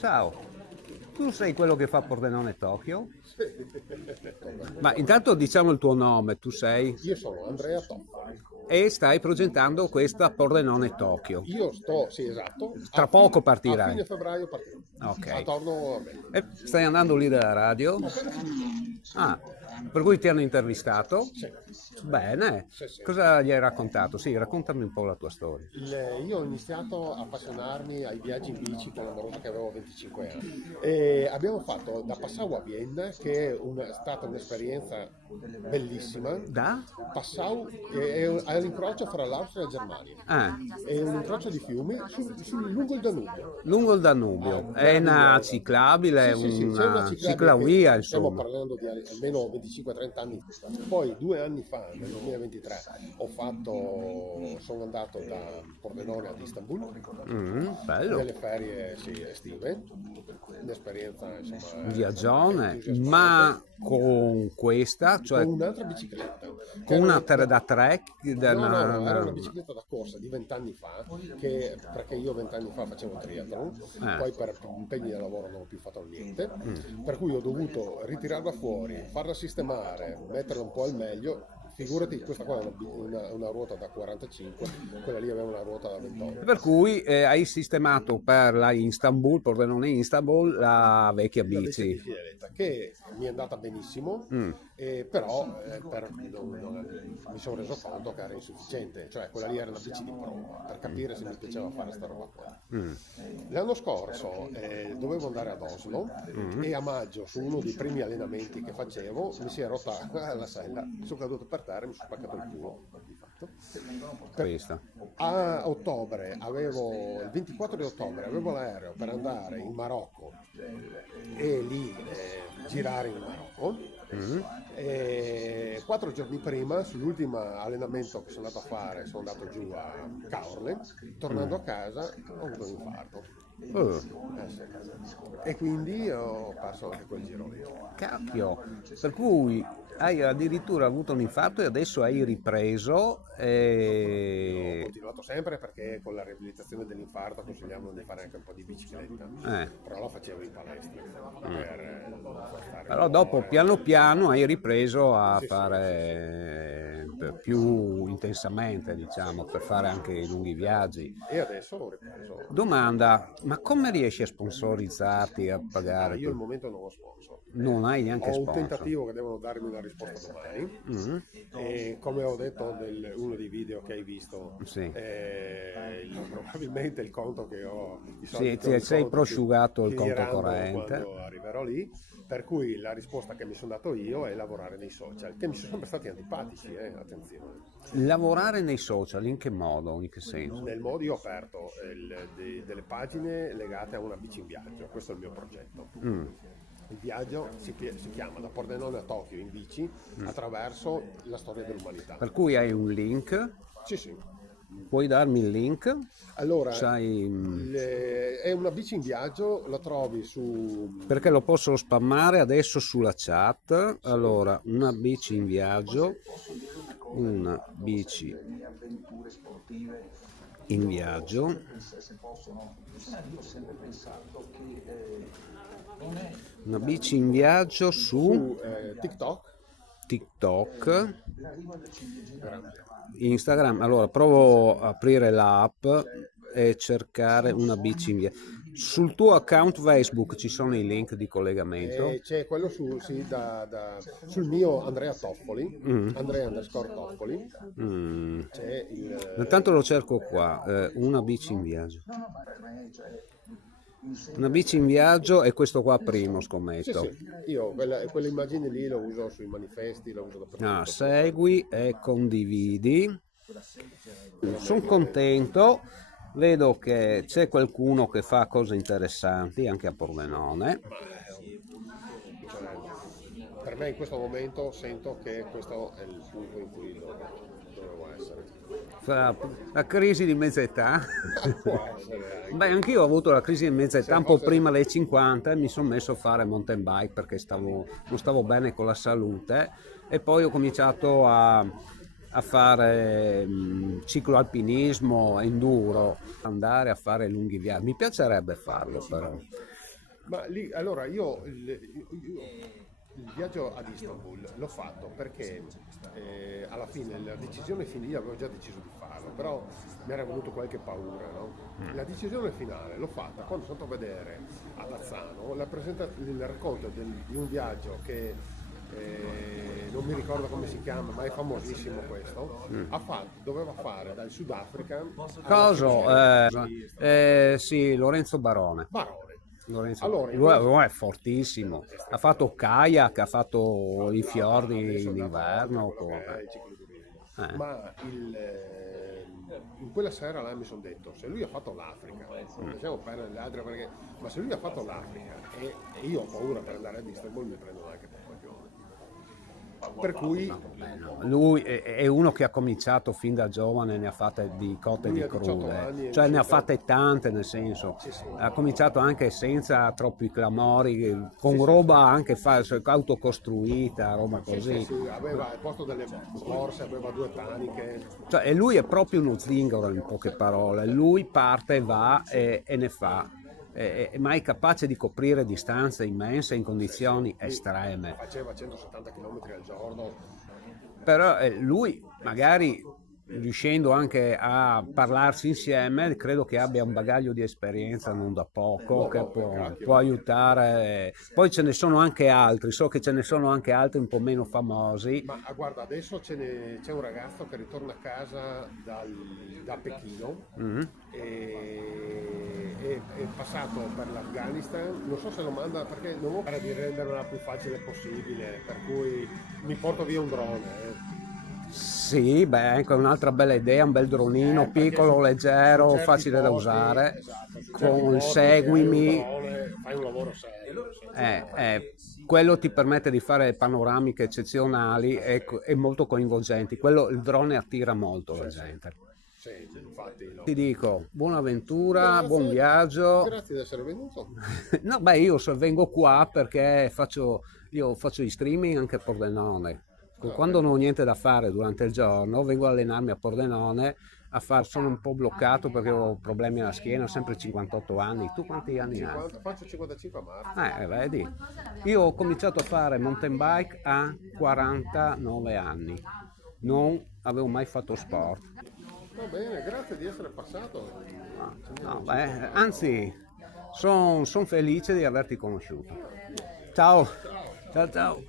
Ciao, tu sei quello che fa Pordenone Tokyo? Ma intanto diciamo il tuo nome, tu sei Io sono Andrea Toffoli. e stai progettando questa Pordenone Tokyo. Sì, esatto, Tra poco a partirai. fine febbraio partirò. Ok. Attorno a me. E stai andando lì dalla radio? Ho appena finito. Ah, per cui ti hanno intervistato? Sì, Bene. sì, sì. Cosa gli hai raccontato? Sì, raccontami un po' la tua storia. Io ho iniziato a appassionarmi ai viaggi in bici con la Morosa che avevo 25 anni e abbiamo fatto da Passau a Vienna, che è stata un'esperienza bellissima. Da? Passau è all'incrocio fra l'Austria e la Germania. Ah, È un incrocio di fiumi lungo il Danubio. lungo il Danubio. È una Meraviglioso. ciclabile, Sì, sì, c'è una una ciclabile ciclavia, che stiamo insomma. parlando di almeno 25-30 anni fa. Poi 2 anni fa, nel 2023, sono andato da Pordenone ad Istanbul Bello. nelle ferie sì, estive, un'esperienza insomma Un viaggione, entusiasmante, ma con questa, cioè con un'altra bicicletta. con una da trek, No, era una bicicletta da corsa di 20 anni fa, perché io 20 anni fa facevo triathlon, poi per impegni di lavoro non ho più fatto niente, per cui ho dovuto ritirarla fuori, farla sistemare, metterla un po' al meglio. Figurati, questa qua è una ruota da 45, quella lì aveva una ruota da 28. per cui hai sistemato per la Istanbul, Pordenone Istanbul, la vecchia La vecchia bici. bicicletta che mi è andata benissimo, però mi sono reso conto che era insufficiente, cioè quella lì era una bici di pro per capire se mi piaceva fare sta roba qua. L'anno scorso dovevo andare ad Oslo e a maggio, su uno dei primi allenamenti che facevo, mi si è rotta la sella, sono caduto per terra e mi sono spaccato il culo. Di fatto. Questa. Il 24 di ottobre avevo l'aereo per andare in Marocco e lì girare in Marocco. E 4 giorni prima, sull'ultimo allenamento che sono andato a fare, sono andato giù a Caorle. Tornando a casa ho avuto un infarto. Sì. E quindi ho perso anche quel giro lì. Cacchio, per cui hai addirittura avuto un infarto e adesso hai ripreso Ho e... continuato sempre perché con la riabilitazione dell'infarto consigliamo di fare anche un po' di bicicletta, però la facevo in palestra per stare Però un dopo po'. piano piano hai ripreso a Sì, sì, fare più intensamente, diciamo, per fare anche i lunghi viaggi. E adesso ho ripreso. Domanda, ma come riesci a sponsorizzarti, a Ah, pagare io al tu? momento non ho sponsor. Non hai neanche Ho un sponsor. tentativo che devono darmi una risposta domani e come ho detto uno dei video che hai visto, Sì. probabilmente il conto che ho, i Sì, soldi che ho in sei conto prosciugato il conto finiranno corrente. quando arriverò lì, per cui la risposta che mi sono dato io è lavorare nei social, che mi sono sempre stati antipatici, attenzione. Lavorare nei social, in che modo, in che senso? Nel modo io ho aperto delle pagine legate a una bici in viaggio, questo è il mio progetto. Il viaggio si chiama Da Pordenone a Tokyo in bici attraverso la storia dell'umanità. Per cui hai un link, Sì, sì. puoi darmi il link? Allora, Sai, è una bici in viaggio, la trovi su... perché lo posso spammare adesso sulla chat. Allora, una bici in viaggio, una bici in viaggio su TikTok. TikTok, Instagram. Allora, provo a aprire l'app e cercare una bici in viaggio. Sul tuo account Facebook ci sono i link di collegamento? C'è quello sul mio Andrea Toffoli, Andrea underscore Toffoli. C'è Intanto lo cerco qua, una bici in viaggio. Una bici in viaggio e questo qua primo, Sì, scommetto. sì, io quelle immagini lì lo uso sui manifesti, lo uso dappertutto. Segui e condividi. Sono contento, vedo che c'è qualcuno che fa cose interessanti anche a Pordenone. Cioè, per me in questo momento sento che questo è il punto in cui dovevo essere. La crisi di mezza età. Può essere anche. Beh, anch'io ho avuto la crisi di mezza età un po' fosse- prima dei 50 e mi sono messo a fare mountain bike perché non stavo bene con la salute e poi ho cominciato a fare cicloalpinismo, enduro, andare a fare lunghi viaggi. Mi piacerebbe farlo però. Ma lì, allora il viaggio ad Istanbul l'ho fatto perché alla fine la decisione finale, io avevo già deciso di farlo, però mi era venuto qualche paura, no? La decisione finale l'ho fatta quando sono andato a vedere ad Azzano il racconto di un viaggio che non mi ricordo come si chiama, ma è famosissimo questo. Doveva fare dal Sudafrica sì, Lorenzo Barone. Lorenzo, Allora, lui è fortissimo, ha fatto kayak, ha fatto i fiordi in inverno. Ma in quella sera là mi sono detto, se lui ha fatto l'Africa, non lasciamo perdere le altre perché, ma se lui ha fatto l'Africa e io ho paura per andare ad Istanbul, mi prendono anche per coglione. Per cui lui è uno che ha cominciato fin da giovane, ne ha fatte di cotte e di crude, cioè ne ha fatte tante, nel senso, ha cominciato anche senza troppi clamori, con roba anche autocostruita, roba così. Aveva al posto delle borse, aveva 2 taniche. Cioè, e lui è proprio uno zingaro, in poche parole, lui parte, va e ne fa. Ma è capace di coprire distanze immense in condizioni estreme. Faceva 170 km al giorno. Però lui magari riuscendo anche a parlarsi insieme, credo che abbia un bagaglio di esperienza non da poco che può aiutare. Poi ce ne sono anche altri, so che ce ne sono anche altri un po' meno famosi. Ma guarda, adesso c'è un ragazzo che ritorna a casa da Pechino e è passato per l'Afghanistan. Non so se lo manda perché non ho di renderla più facile possibile, per cui mi porto via un drone. Sì, beh, ecco un'altra bella idea, un bel dronino piccolo, leggero, facile da usare, esatto, con il seguimi. Fai un lavoro serio. Quello ti permette di fare panoramiche eccezionali e molto coinvolgenti. Il drone attira molto la gente. Sì, infatti. No. Ti dico, buona avventura, buon viaggio. Grazie di essere venuto. No, beh, io vengo qua perché io faccio i streaming anche a Pordenone. Quando non ho niente da fare durante il giorno, vengo a allenarmi a Pordenone, sono un po' bloccato perché ho problemi alla schiena, ho sempre 58 anni. Tu quanti anni hai? Faccio 55 a marzo. Vedi. Io ho cominciato a fare mountain bike a 49 anni. Non avevo mai fatto sport. Va bene, grazie di essere passato. No, beh, anzi, sono felice di averti conosciuto. Ciao. Ciao.